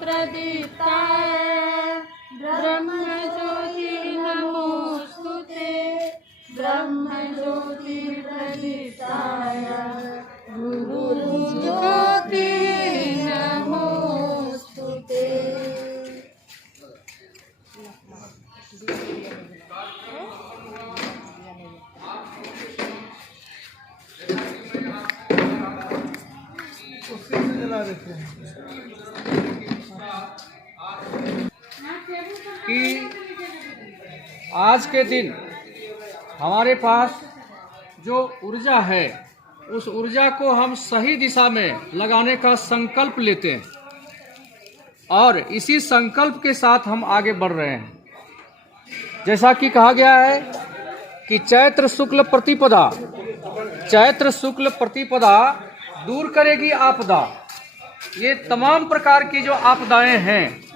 प्रदीप्ताय ब्रह्मज्योति नमोस्तुते ब्रह्मज्योति प्रदीप्ताय गुरुज्योति नमोस्तुते। कि आज के दिन हमारे पास जो ऊर्जा है उस ऊर्जा को हम सही दिशा में लगाने का संकल्प लेते हैं और इसी संकल्प के साथ हम आगे बढ़ रहे हैं। जैसा कि कहा गया है कि चैत्र शुक्ल प्रतिपदा दूर करेगी आपदा। ये तमाम प्रकार की जो आपदाएं हैं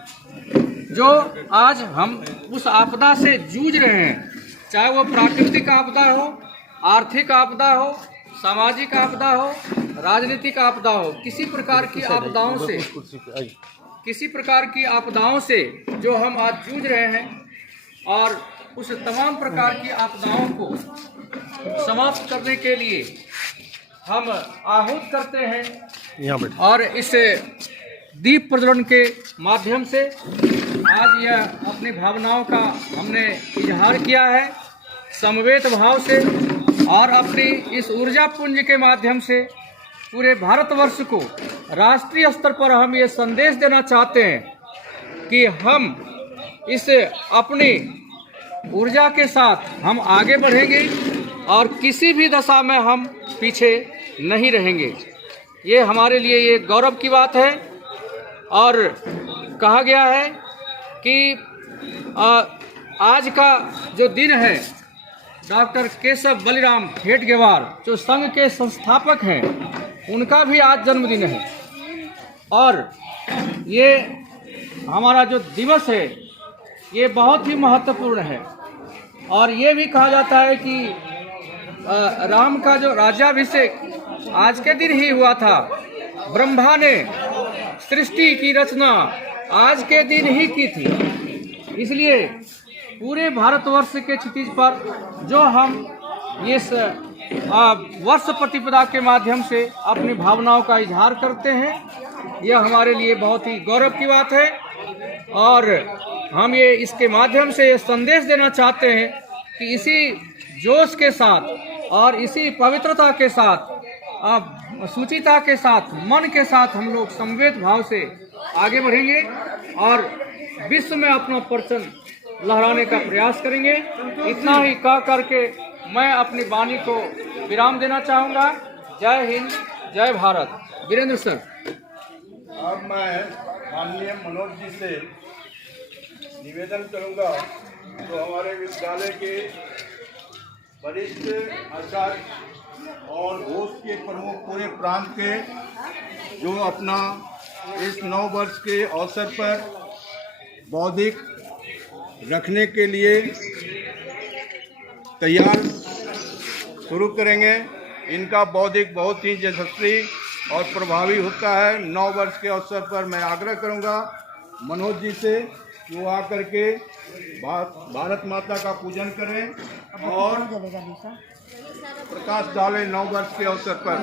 जो आज हम उस आपदा से जूझ रहे हैं, चाहे वो प्राकृतिक आपदा हो, आर्थिक आपदा हो, सामाजिक आपदा हो, राजनीतिक आपदा हो, किसी प्रकार की आपदाओं से जो हम आज जूझ रहे हैं और उस तमाम प्रकार की आपदाओं को समाप्त करने के लिए हम आहूत करते हैं और इस दीप प्रज्वलन के माध्यम से आज यह अपनी भावनाओं का हमने इजहार किया है समवेत भाव से और अपनी इस ऊर्जा पुंज के माध्यम से पूरे भारतवर्ष को राष्ट्रीय स्तर पर हम ये संदेश देना चाहते हैं कि हम इस अपनी ऊर्जा के साथ हम आगे बढ़ेंगे और किसी भी दशा में हम पीछे नहीं रहेंगे। ये हमारे लिए ये गौरव की बात है। और कहा गया है कि आज का जो दिन है डॉक्टर केशव बलिराम हेडगेवार जो संघ के संस्थापक हैं उनका भी आज जन्मदिन है और ये हमारा जो दिवस है ये बहुत ही महत्वपूर्ण है। और ये भी कहा जाता है कि राम का जो राज्याभिषेक आज के दिन ही हुआ था। ब्रह्मा ने सृष्टि की रचना आज के दिन ही की थी। इसलिए पूरे भारतवर्ष के क्षितिज पर जो हम इस वर्ष प्रतिपदा के माध्यम से अपनी भावनाओं का इजहार करते हैं यह हमारे लिए बहुत ही गौरव की बात है। और हम ये इसके माध्यम से ये संदेश देना चाहते हैं कि इसी जोश के साथ और इसी पवित्रता के साथ शुचिता के साथ मन के साथ हम लोग समवेत भाव से आगे बढ़ेंगे और विश्व में अपना परचम लहराने का प्रयास करेंगे। इतना ही कह करके मैं अपनी वाणी को विराम देना चाहूँगा। जय हिंद, जय भारत। वीरेंद्र सर। अब मैं माननीय मनोज जी से निवेदन करूंगा तो हमारे विद्यालय के वरिष्ठ आचार्य और होस्ट के प्रमुख पूरे प्रांत के जो अपना इस 9 वर्ष के अवसर पर बौद्धिक रखने के लिए तैयार शुरू करेंगे। इनका बौद्धिक बहुत ही यशस्वी और प्रभावी होता है। 9 वर्ष के अवसर पर मैं आग्रह करूंगा मनोज जी से कि वो आकर के भारत माता का पूजन करें और प्रकाश डालें 9 वर्ष के अवसर पर।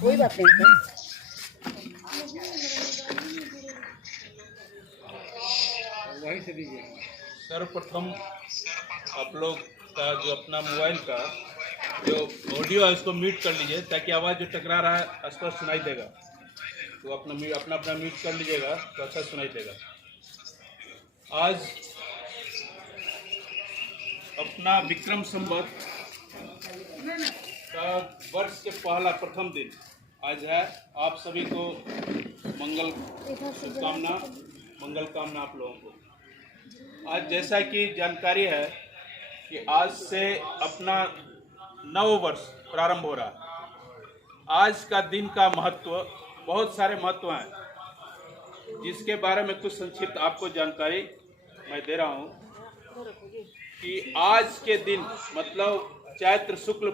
कोई बात नहीं सर। वहीं से दीजिए। सर्वप्रथम आप लोग का जो अपना मोबाइल का जो ऑडियो है उसको म्यूट कर लीजिए ताकि आवाज़ जो टकरा रहा है स्पष्ट सुनाई देगा। तो अपना म्यूट कर लीजिएगा तो अच्छा सुनाई देगा। आज अपना विक्रम संवत का वर्ष के पहला प्रथम दिन आज है। आप सभी को मंगल कामना आप लोगों को। आज जैसा कि जानकारी है कि आज से अपना नव वर्ष प्रारंभ हो रहा है। आज का दिन का महत्व बहुत सारे महत्व हैं। जिसके बारे में कुछ संक्षिप्त आपको जानकारी मैं दे रहा हूँ कि आज के दिन मतलब चैत्र शुक्ल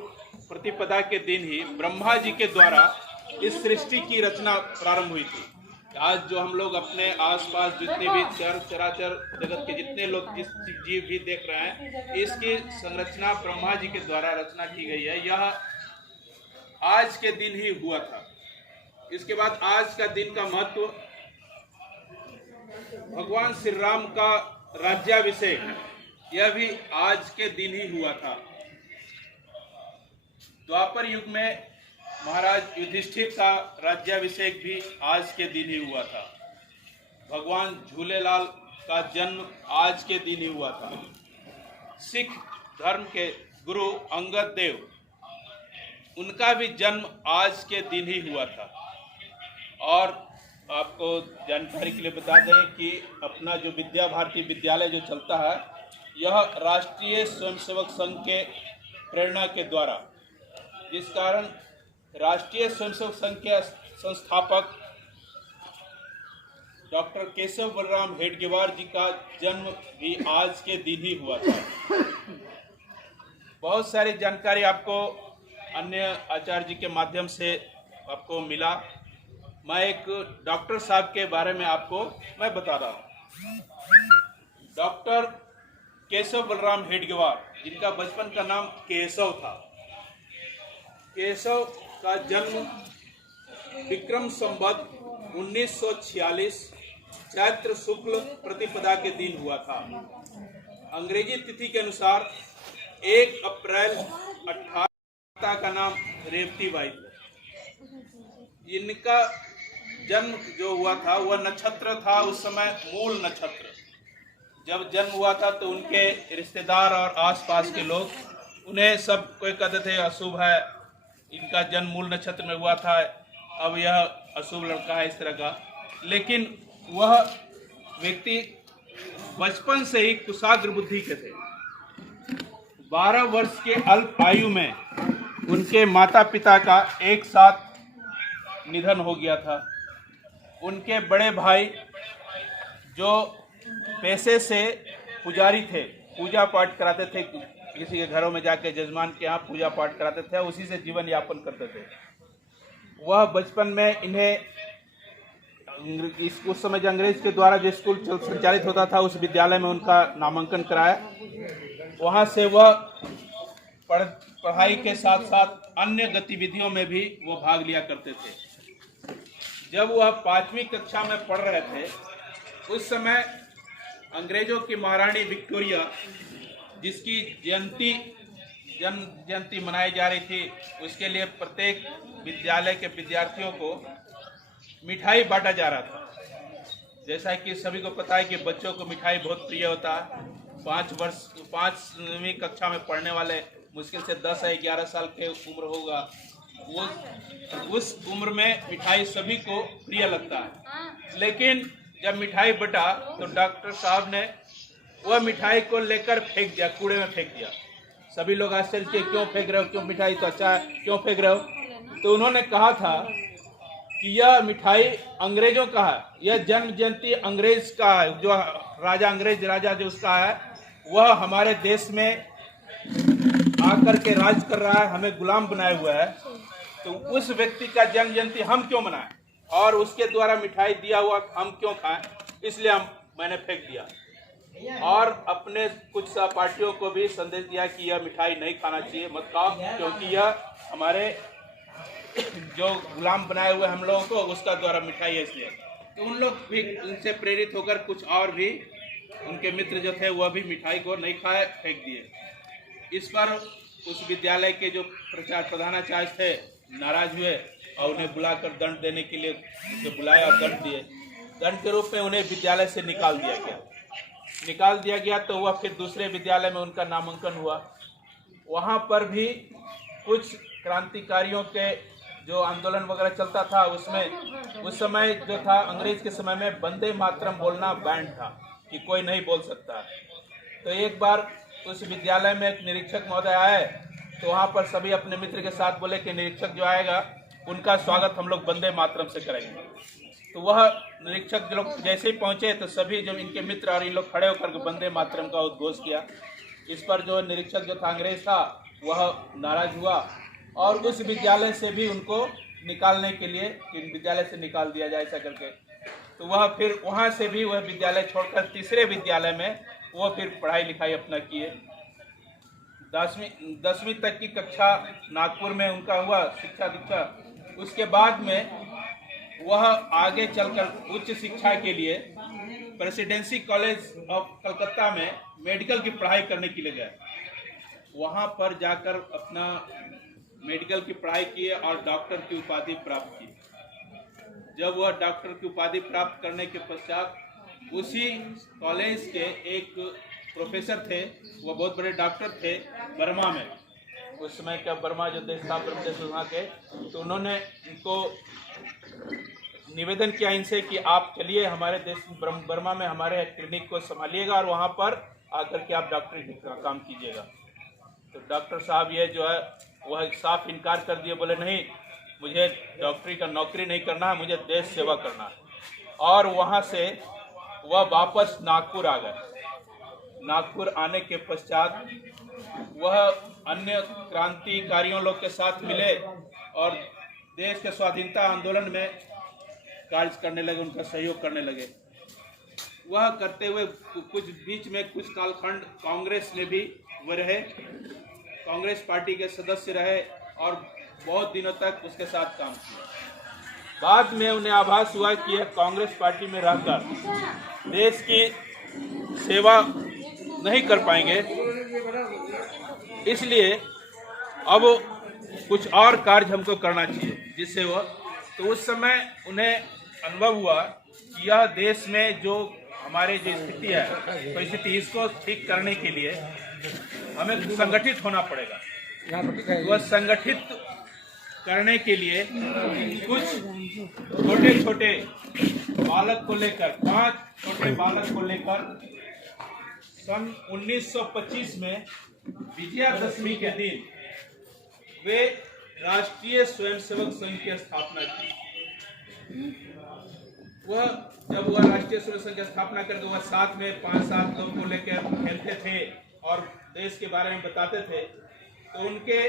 प्रतिपदा के दिन ही ब्रह्मा जी के द्वारा इस सृष्टि की रचना प्रारंभ हुई थी। आज जो हम लोग अपने आसपास जितने भी चराचर जगत के जितने लोग जिस जीव भी देख रहे हैं, इसकी संरचना ब्रह्मा जी के द्वारा रचना की गई है। यह आज के दिन ही हुआ था। इसके बाद आज का दिन का महत्व, भगवान श्री राम का राज्याभिषेक, यह भी आज के दिन ही हुआ था। द्वापर युग में महाराज युधिष्ठिर का राज्याभिषेक भी आज के दिन ही हुआ था। भगवान झूलेलाल का जन्म आज के दिन ही हुआ था। सिख धर्म के गुरु अंगद देव, उनका भी जन्म आज के दिन ही हुआ था। और आपको जानकारी के लिए बता दें कि अपना जो विद्या भारती विद्यालय जो चलता है, यह राष्ट्रीय स्वयंसेवक संघ के प्रेरणा के द्वारा, जिस कारण राष्ट्रीय स्वयंसेवक संघ के संस्थापक डॉक्टर केशव बलराम हेडगेवार जी का जन्म भी आज के दिन ही हुआ था। बहुत सारी जानकारी आपको अन्य आचार्य जी के माध्यम से आपको मिला। मैं एक डॉक्टर साहब के बारे में आपको मैं बता रहा हूँ। डॉक्टर केशव बलराम हेडगेवार, जिनका बचपन का नाम केशव था। केशव का जन्म विक्रम संवत 1946 चैत्र शुक्ल प्रतिपदा के दिन हुआ था। अंग्रेजी तिथि के अनुसार 1 अप्रैल 18 का नाम रेवती बाई था। इनका जन्म जो हुआ था वह नक्षत्र था, उस समय मूल नक्षत्र। जब जन्म हुआ था तो उनके रिश्तेदार और आसपास के लोग उन्हें सब कोई कहते थे अशुभ है, इनका जन्म मूल नक्षत्र में हुआ था, अब यह अशुभ लड़का है, इस तरह का। लेकिन वह व्यक्ति बचपन से ही कुशाग्र बुद्धि के थे। 12 वर्ष के अल्प आयु में उनके माता पिता का एक साथ निधन हो गया था। उनके बड़े भाई जो पैसे से पुजारी थे, पूजा पाठ कराते थे, किसी के घरों में जाके जजमान के यहाँ पूजा पाठ कराते थे, उसी से जीवन यापन करते थे। वह बचपन में इन्हें उस समय जो अंग्रेज के द्वारा जो स्कूल संचालित होता था, उस विद्यालय में उनका नामांकन कराया। वहाँ से वह पढ़ाई के साथ साथ अन्य गतिविधियों में भी वो भाग लिया करते थे। जब वह 5वीं कक्षा में पढ़ रहे थे, उस समय अंग्रेजों की महारानी विक्टोरिया, जिसकी जन्म जयंती मनाई जा रही थी, उसके लिए प्रत्येक विद्यालय के विद्यार्थियों को मिठाई बांटा जा रहा था। जैसा कि सभी को पता है कि बच्चों को मिठाई बहुत प्रिय होता है। 5वीं कक्षा में पढ़ने वाले मुश्किल से 10 या 11 साल के उम्र होगा, वो उस उम्र में मिठाई सभी को प्रिय लगता है। लेकिन जब मिठाई बटा तो डॉक्टर साहब ने वह मिठाई को लेकर फेंक दिया, कूड़े में फेंक दिया। सभी लोग आश्चर्य किए, क्यों फेंक रहे हो, क्यों, मिठाई तो अच्छा है, क्यों फेंक रहे हो? तो उन्होंने कहा था कि यह मिठाई अंग्रेजों का है, यह जन्म जयंती अंग्रेज का है, जो अंग्रेज राजा जो उसका है, वह हमारे देश में आकर के राज कर रहा है, हमें गुलाम बनाए हुआ है, तो उस व्यक्ति का जन्म जयंती हम क्यों मनाएं और उसके द्वारा मिठाई दिया हुआ हम क्यों खाएं? इसलिए मैंने फेंक दिया। और अपने कुछ सहपाठियों को भी संदेश दिया कि यह मिठाई नहीं खाना चाहिए, मत खाओ, क्योंकि यह हमारे जो गुलाम बनाए हुए हम लोगों को, उसका द्वारा मिठाई है, इसलिए। तो उन लोग भी उनसे प्रेरित होकर कुछ और भी उनके मित्र जो थे वह भी मिठाई को नहीं खाए, फेंक दिए। इस पर उस विद्यालय के जो प्रधानाचार्य थे नाराज हुए और उन्हें बुलाकर दंड देने के लिए बुलाया और दंड दिए। दंड के रूप में उन्हें विद्यालय से निकाल दिया गया। तो वह फिर दूसरे विद्यालय में उनका नामांकन हुआ। वहाँ पर भी कुछ क्रांतिकारियों के जो आंदोलन वगैरह चलता था, उसमें उस समय जो था अंग्रेज के समय में वंदे मातरम बोलना बैंड था कि कोई नहीं बोल सकता। तो एक बार उस विद्यालय में एक निरीक्षक महोदय आए, तो वहाँ पर सभी अपने मित्र के साथ बोले कि निरीक्षक जो आएगा उनका स्वागत हम लोग वंदे मातरम से करेंगे। तो वह निरीक्षक लोग जैसे ही पहुंचे तो सभी जो इनके मित्र और इन लोग खड़े होकर वंदे मातरम का उद्घोष किया। इस पर जो निरीक्षक जो था अंग्रेज था वह नाराज हुआ और उस विद्यालय से भी उनको निकालने के लिए इन विद्यालय से निकाल दिया जाए ऐसा करके। तो वह फिर वहाँ से भी वह विद्यालय छोड़कर तीसरे विद्यालय में वो फिर पढ़ाई लिखाई अपना किए। 10वीं तक की कक्षा नागपुर में उनका हुआ शिक्षा दीक्षा। उसके बाद में वह आगे चलकर उच्च शिक्षा के लिए प्रेसिडेंसी कॉलेज ऑफ कलकत्ता में मेडिकल की पढ़ाई करने के लिए गए। वहाँ पर जाकर अपना मेडिकल की पढ़ाई किए और डॉक्टर की उपाधि प्राप्त की। जब वह डॉक्टर की उपाधि प्राप्त करने के पश्चात उसी कॉलेज के एक प्रोफेसर थे, वो बहुत बड़े डॉक्टर थे बर्मा में। उस समय का बर्मा जो देश था ब्रह्मदेश वहाँ के, तो उन्होंने इनको निवेदन किया इनसे कि आप चलिए हमारे देश बर्मा में हमारे क्लिनिक को संभालिएगा और वहाँ पर आकर के आप डॉक्टरी का काम कीजिएगा। तो डॉक्टर साहब ये जो है वह साफ इनकार कर दिए, बोले नहीं, मुझे डॉक्टरी का नौकरी नहीं करना है, मुझे देश सेवा करना है। और वहाँ से वह वापस नागपुर आ गए। नागपुर आने के पश्चात वह अन्य क्रांतिकारियों लोग के साथ मिले और देश के स्वाधीनता आंदोलन में कार्य करने लगे, उनका सहयोग करने लगे। वह करते हुए कुछ बीच में कुछ कालखंड कांग्रेस में भी वह रहे, कांग्रेस पार्टी के सदस्य रहे और बहुत दिनों तक उसके साथ काम किया। बाद में उन्हें आभास हुआ कि यह कांग्रेस पार्टी में रहकर देश की सेवा नहीं कर पाएंगे, इसलिए अब कुछ और कार्य हमको करना चाहिए जिससे वह। तो उस समय उन्हें अनुभव हुआ कि यह देश में जो हमारे जो स्थिति है, परिस्थिति, इसको ठीक करने के लिए हमें संगठित होना पड़ेगा। वह संगठित करने के लिए कुछ छोटे छोटे बालक को लेकर 5 छोटे बालक को लेकर सन 1925 में विजयादशमी के दिन वे राष्ट्रीय स्वयंसेवक संघ की स्थापना की। जब वह राष्ट्रीय स्वयंसेवक संघ की स्थापना कर तो वह साथ में 5-7 लोगों को लेकर खेलते थे और देश के बारे में बताते थे। तो उनके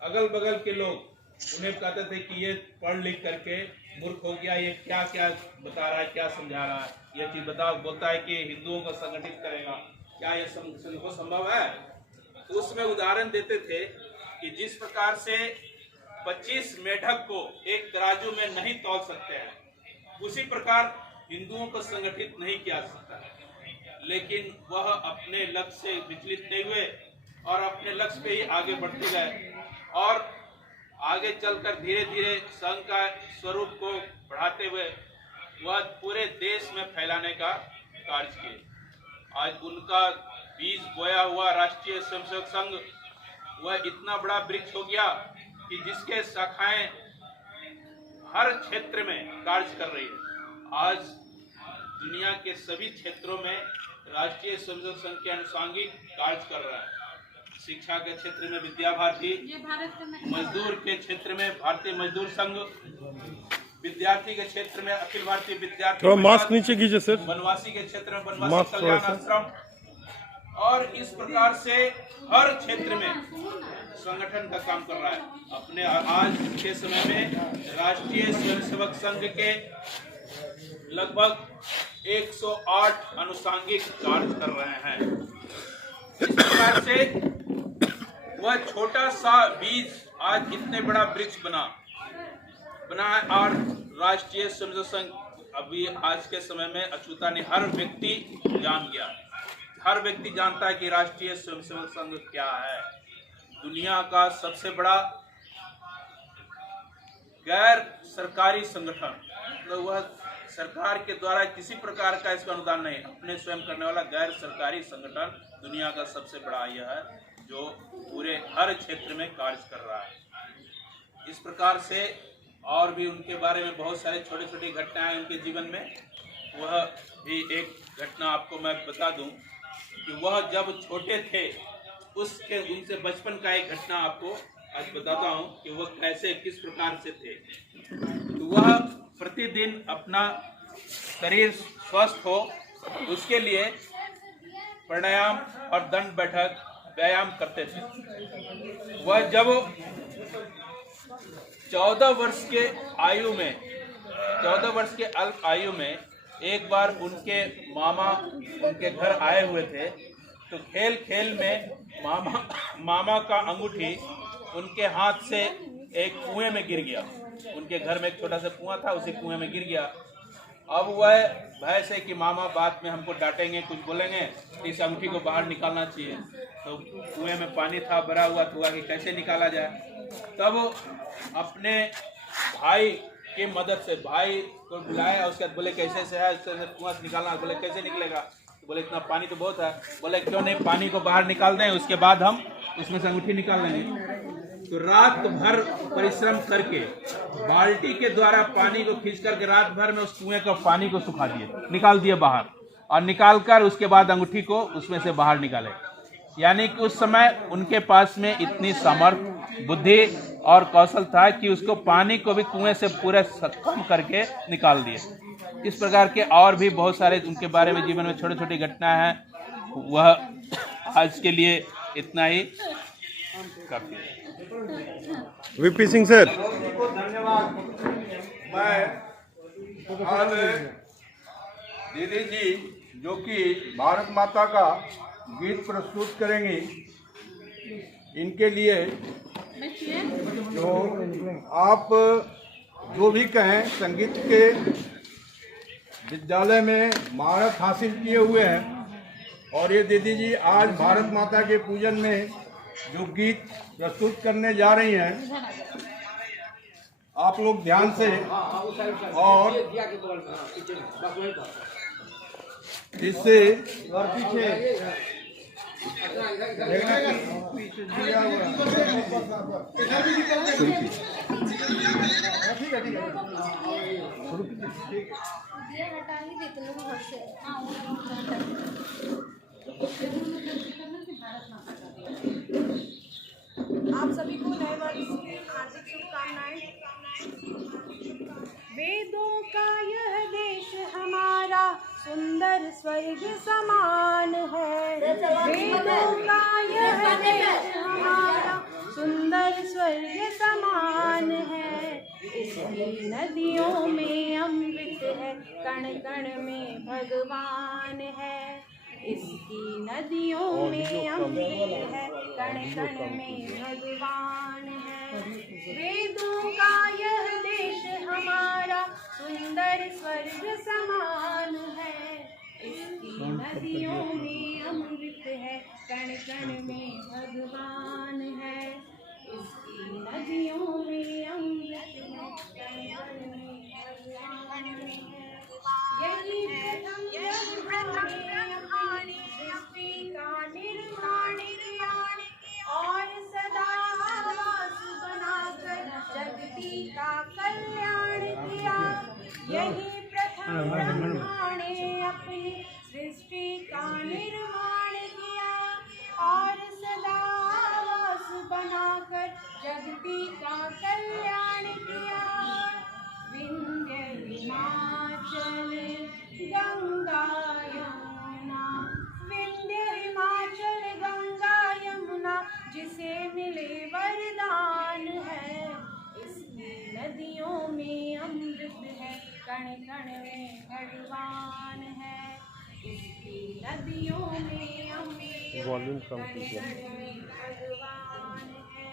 अगल बगल के लोग उन्हें कहते थे कि ये पढ़ लिख करके मूर्ख हो गया, ये क्या क्या बता रहा है, क्या समझा रहा है, यह चीज बोलता है कि हिंदुओं को संगठित करेगा, क्या यह संभव है। तो उसमें उदाहरण देते थे कि जिस प्रकार से 25 मेढक को एक तराजू में नहीं तौल सकते हैं, उसी प्रकार हिंदुओं को संगठित नहीं किया सकता। लेकिन वह अपने लक्ष्य से विचलित नहीं हुए और अपने लक्ष्य पे ही आगे बढ़ते गए और आगे चलकर धीरे धीरे संघ का स्वरूप को बढ़ाते हुए वह पूरे देश में फैलाने का कार्य किए। आज उनका बीज बोया हुआ राष्ट्रीय स्वयंसेवक संघ वह इतना बड़ा वृक्ष हो गया कि जिसके शाखाएं हर क्षेत्र में कार्य कर रही है। आज दुनिया के सभी क्षेत्रों में राष्ट्रीय स्वयंसेवक संघ के अनुषंगिक कार्य कर रहा है। शिक्षा के क्षेत्र में विद्या भारती, मजदूर के क्षेत्र में भारतीय मजदूर संघ, विद्यार्थी के क्षेत्र में अखिल भारतीय विद्यार्थी, तो मास्क नीचे कीजिए सर, वनवासी के क्षेत्र में वनवासी कल्याण आश्रम, और इस प्रकार से हर क्षेत्र में संगठन का काम कर रहा है। अपने आज के समय में राष्ट्रीय स्वयंसेवक संघ के लगभग 108 अनुषंगिक कार्य कर रहे हैं। इस प्रकार से वह छोटा सा बीज आज इतने बड़ा वृक्ष बना है और राष्ट्रीय स्वयंसेवक संघ अभी आज के समय में अछूता नहीं, हर व्यक्ति जान गया। हर व्यक्ति जानता है कि राष्ट्रीय स्वयंसेवक संघ क्या है। दुनिया का सबसे बड़ा गैर सरकारी संगठन, तो वह सरकार के द्वारा किसी प्रकार का इसका अनुदान नहीं, अपने स्वयं करने वाला गैर सरकारी संगठन दुनिया का सबसे बड़ा यह है जो पूरे हर क्षेत्र में कार्य कर रहा है। इस प्रकार से और भी उनके बारे में बहुत सारे छोटे छोटे घटनाएं उनके जीवन में। वह भी एक घटना आपको मैं बता दूं कि वह जब छोटे थे उनसे बचपन का एक घटना आपको आज बताता हूं कि वह कैसे किस प्रकार से थे। तो वह प्रतिदिन अपना शरीर स्वस्थ हो, उसके लिए प्राणायाम और दंड बैठक व्यायाम करते थे। वह जब 14 वर्ष के आयु में 14 वर्ष के अल्प आयु में एक बार उनके मामा उनके घर आए हुए थे, तो खेल खेल में मामा का अंगूठी उनके हाथ से एक कुएं में गिर गया। उनके घर में एक छोटा सा कुआं था, उसी कुएं में गिर गया। अब वह भय से कि मामा बाद में हमको डांटेंगे, कुछ बोलेंगे, इस अंगूठी को बाहर निकालना चाहिए। तो कुएं में पानी था भरा हुआ, तो हुआ कि कैसे निकाला जाए। तब अपने भाई की मदद से भाई को बुलाया, उसके बाद बोले कैसे से है, कुआं से निकालना। बोले कैसे निकलेगा? बोले इतना पानी तो बहुत है। बोले क्यों नहीं, पानी को बाहर निकाल दें, उसके बाद हम इसमें से अंगूठी निकाल लेंगे। तो रात भर परिश्रम करके बाल्टी के द्वारा पानी को खींच करके रात भर में उस कुएं का पानी को सुखा दिए, निकाल दिए बाहर, और निकालकर उसके बाद अंगूठी को उसमें से बाहर निकाले। यानी कि उस समय उनके पास में इतनी सामर्थ्य, बुद्धि और कौशल था कि उसको पानी को भी कुएं से पूरे कम करके निकाल दिए। इस प्रकार के और भी बहुत सारे उनके बारे में जीवन में छोटी छोटी घटना है। वह आज के लिए इतना ही काफी है। वीपी सिंह सर, को धन्यवाद। मैं आज दीदी जी जो कि भारत माता का गीत प्रस्तुत करेंगी, इनके लिए जो आप जो भी कहें, संगीत के विद्यालय में महारत हासिल किए हुए हैं, और ये दीदी जी आज भारत माता के पूजन में जो गीत प्रस्तुत करने जा रही हैं, आप लोग ध्यान से और इससे और पीछे आप सभी को नए वर्ष की हार्दिक शुभकामनाएं। वेदों का यह देश हमारा सुंदर स्वर्ग समान है। वेदों का यह देश हमारा सुंदर स्वर्ग समान है। इसकी नदियों में अमृत है, कण कण में भगवान है। इसकी नदियों में अमृत है, कण कण में भगवान है। वेदों का यह देश हमारा सुंदर स्वर्ग समान है। इसकी नदियों में अमृत है, कण कण में भगवान है। इसकी नदियों में अमृत है, कण कण में भगवान है। यही प्रथम अपनी सृष्टि का निर्माण किया और सदा वास बनाकर जगती का कल्याण किया। यही प्रथम ब्रह्मा ने अपनी सृष्टि का निर्माण किया और सदा वास बनाकर जगती का कल्याण किया। विंध्य हिमाचल गंगा यमुना, विंध्य हिमाचल गंगा यमुना, जिसे मिले वरदान है। इसकी नदियों में अमृत है, कण कण में भगवान है। इसकी नदियों में अमृत है, कण कण में भगवान है।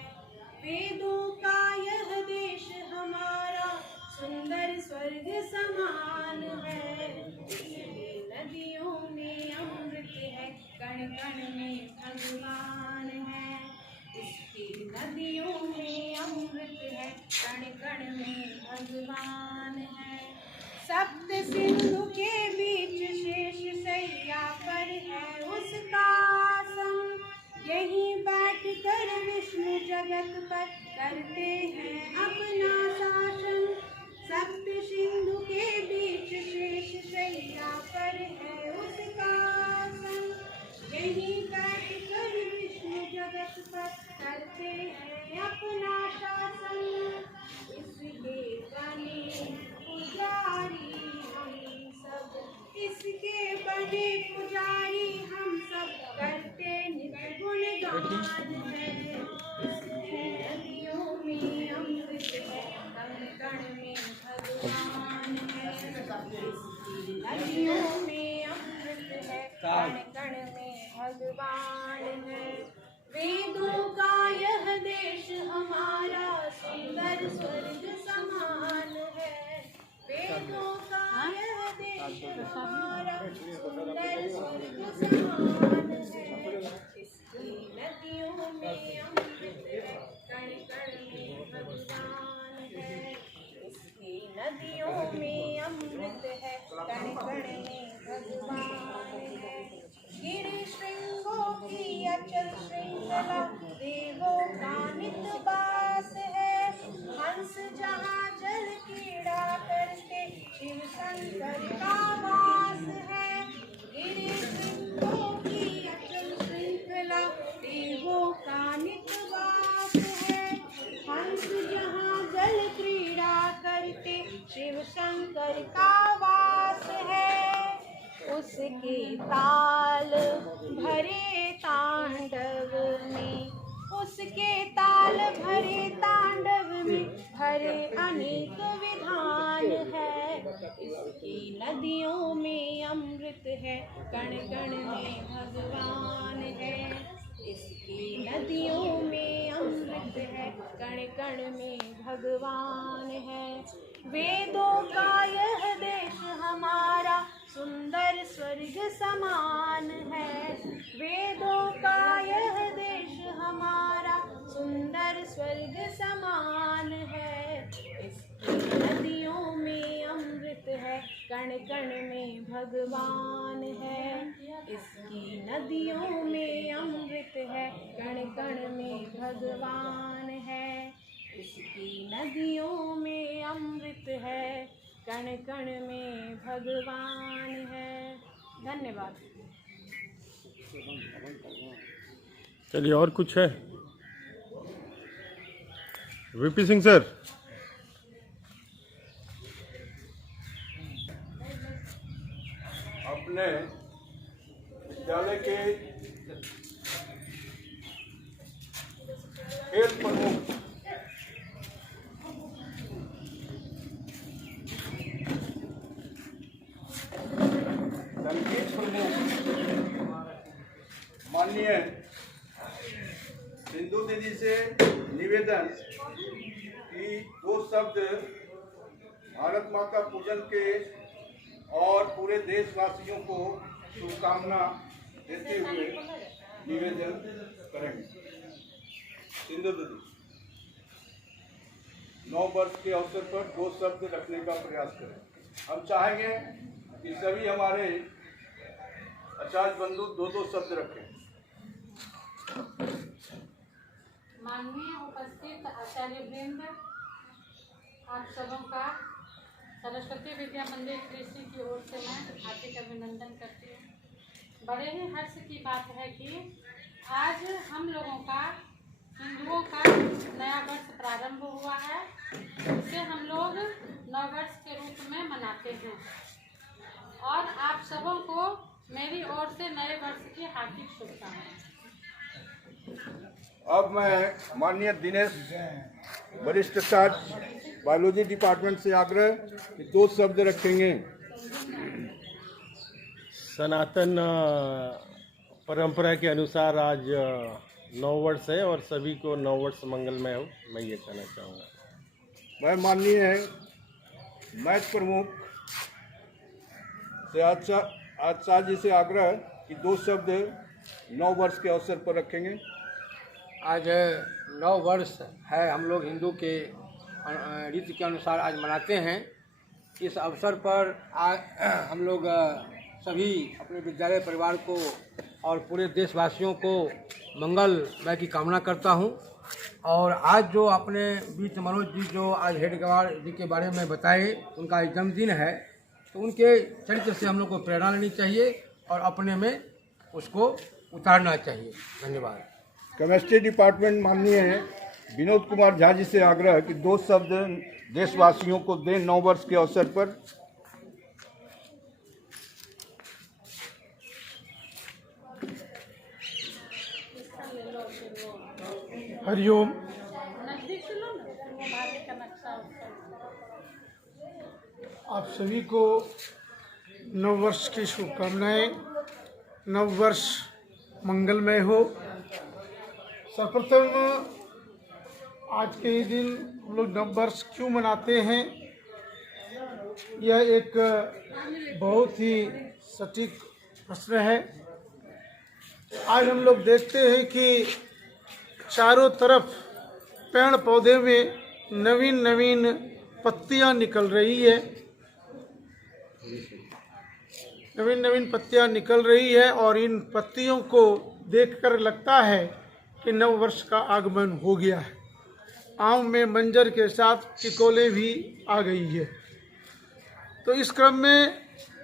वेदों का यह देश हमारा सुंदर स्वर्ग समान है। इसकी नदियों में अमृत है, कण कण में भगवान है। इसकी नदियों में अमृत है, कण कण में भगवान है। सप्त सिंधु के बीच शेष सैया पर है उसका आसन। यहीं बैठ कर विष्णु जगत पर करते हैं अपना शासन। सप्त सिंधु के बीच शेष शैया पर है उसका आसन। यहीं बैठ कर विष्णु जगत पर करते हैं अपना शासन। इसके बने पुजारी हम सब करते नित्य गुणगान है। इसकी नदियों में अमृत है, कण कण में भगवान है। इसकी नदियों में अमृत है, कण कण में भगवान है। वेदों का यह देश हमारा सुंदर स्वर्ग समान है। वेदों का यह देश हमारा सुंदर स्वर्ग समान है। इसकी नदियों में अमृत है, कण कण में भगवान है। इसकी नदियों में अमृत है, कण कण में भगवान है। गिरि श्रृंगों की अचल श्रृंखला देवों का नित वास है। हंस जहाँ जल क्रीड़ा करते शिव शंकर का वास है। गिरि श्रृंगों की अचल श्रृंखला देवों का नित वास है। हंस जहाँ जल क्रीड़ा करते शिव शंकर का वास है। उसके ताल भरे तांडव में, उसके ताल भरे तांडव में भरे अनेक विधान है। इसकी नदियों में अमृत है, कण कण में भगवान है। इसकी नदियों में अमृत है, कण कण में भगवान है। वेदों का यह देश हमारा सुंदर स्वर्ग समान है। वेदों का यह देश हमारा सुंदर स्वर्ग समान है। इसकी नदियों में अमृत है, कण कण में भगवान है। इसकी नदियों में अमृत है, कण कण में भगवान है। इसकी नदियों में अमृत है, कण कण में भगवान है। धन्यवाद। चलिए, और कुछ है? VP Singh sir. अपने विद्यालय के खेल प्रमुख संगीत प्रमुख माननीय सिंधु दीदी से निवेदन कि दो शब्द भारत माता पूजन के और पूरे देशवासियों को शुभकामना देते हुए निवेदन करेंगे। सिंधु दीदी 9 वर्ष के अवसर पर 2 शब्द रखने का प्रयास करें। हम चाहेंगे कि सभी हमारे आचार्य बंधु 2 शब्द रखें। माननीय उपस्थित आचार्य वृंद, आप सबों का सरस्वती विद्या मंदिर कृषि की ओर से मैं हार्दिक अभिनंदन करती हूँ। बड़े ही हर्ष की बात है कि आज हम लोगों का हिंदुओं का नया वर्ष प्रारंभ हुआ है। इसे हम लोग नववर्ष के रूप में मनाते हैं और आप सबों को मेरी ओर से नए वर्ष की हार्दिक शुभकामनाएं। अब मैं माननीय दिनेश वरिष्ठ आचार्य बायोलॉजी डिपार्टमेंट से आग्रह कि 2 शब्द रखेंगे। सनातन परंपरा के अनुसार आज 9 वर्ष है और सभी को 9 वर्ष मंगलमय हो, मैं ये कहना चाहूँगा। मैं माननीय मैथ प्रमुख से आचार्य जी से आग्रह कि 2 शब्द 9 वर्ष के अवसर पर रखेंगे। आज 9 वर्ष है, हम लोग हिंदू के रीति के अनुसार आज मनाते हैं। इस अवसर पर आज हम लोग सभी अपने विद्यालय परिवार को और पूरे देशवासियों को मंगलमय की कामना करता हूं। और आज जो अपने बीच मनोज जी जो आज हेड गवार जी के बारे में बताए, उनका जन्मदिन है, तो उनके चरित्र से हम लोग को प्रेरणा लेनी चाहिए और अपने में उसको उतारना चाहिए। धन्यवाद। केमिस्ट्री डिपार्टमेंट माननीय विनोद कुमार झा जी से आग्रह कि 2 शब्द देशवासियों को दें 9 वर्ष के अवसर पर। हरिओम। नजदीक से लो ना, वो भाग्य का नक्शा उसका। आप सभी को नव वर्ष की शुभकामनाएं। नव वर्ष मंगलमय हो। सर्वप्रथम आज के ही दिन हम लोग नव वर्ष क्यों मनाते हैं, यह एक बहुत ही सटीक प्रश्न है। आज हम लोग देखते हैं कि चारों तरफ पेड़ पौधे में नवीन नवीन पत्तियां निकल रही है, नवीन नवीन पत्तियां निकल रही है और इन पत्तियों को देखकर लगता है कि नव वर्ष का आगमन हो गया है। आम में मंजर के साथ टिकोले भी आ गई है। तो इस क्रम में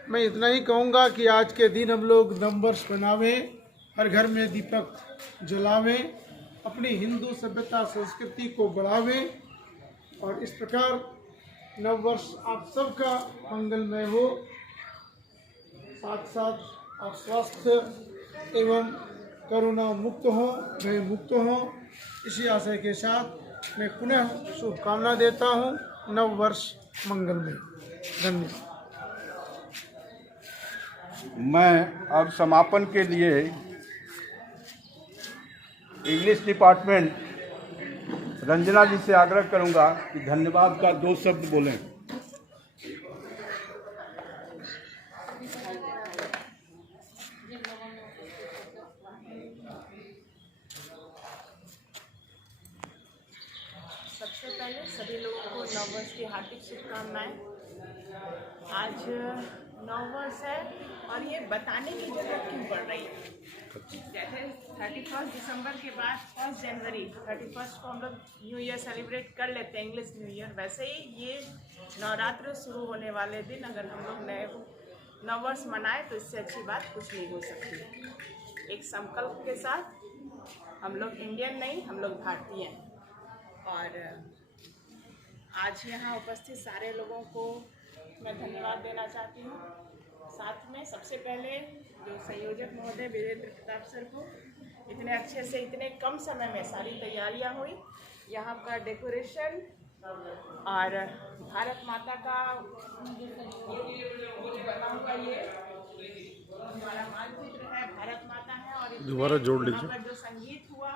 मैं इतना ही कहूँगा कि आज के दिन हम लोग नव वर्ष मनावें, हर घर में दीपक जलावें, अपनी हिंदू सभ्यता संस्कृति को बढ़ावें और इस प्रकार नव वर्ष आप सबका मंगलमय हो। साथ साथ आप स्वस्थ एवं कोरोना मुक्त हो, भय मुक्त हो। इसी आशय के साथ मैं पुनः शुभकामना देता हूँ। नव वर्ष मंगलमय। धन्यवाद। मैं अब समापन के लिए इंग्लिश डिपार्टमेंट रंजना जी से आग्रह करूंगा कि धन्यवाद का 2 शब्द बोलें। सबसे पहले सभी लोगों को नव वर्ष की हार्दिक शुभकामनाएं। आज नव वर्ष है और ये बताने की जरूरत क्यों पड़ रही है। जैसे 31 दिसंबर के बाद 1 जनवरी 31 को हम लोग न्यू ईयर सेलिब्रेट कर लेते हैं, इंग्लिश न्यू ईयर। वैसे ही ये नवरात्र शुरू होने वाले दिन अगर हम लोग नए नव वर्ष मनाएं तो इससे अच्छी बात कुछ नहीं हो सकती। एक संकल्प के साथ हम लोग इंडियन नहीं, हम लोग भारतीय हैं। और आज यहाँ उपस्थित सारे लोगों को मैं धन्यवाद देना चाहती हूँ। साथ में सबसे पहले जो संयोजक महोदय वीरेंद्र प्रताप सर को, इतने अच्छे से इतने कम समय में सारी तैयारियाँ हुई। यहाँ का डेकोरेशन और भारत माता का बना हुआ ये हमारा मानचित्र है, भारत माता है। और दोबारा जोड़ यहाँ लीजिए। पर जो संगीत हुआ,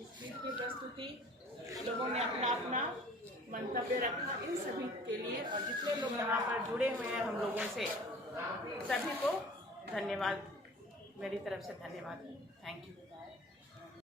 स्पीच की प्रस्तुति, लोगों ने अपना अपना मंतव्य रखा, इन सभी के लिए और जितने लोग यहाँ पर जुड़े हुए हैं हम लोगों से, सभी को धन्यवाद, मेरी तरफ से धन्यवाद। Thank you.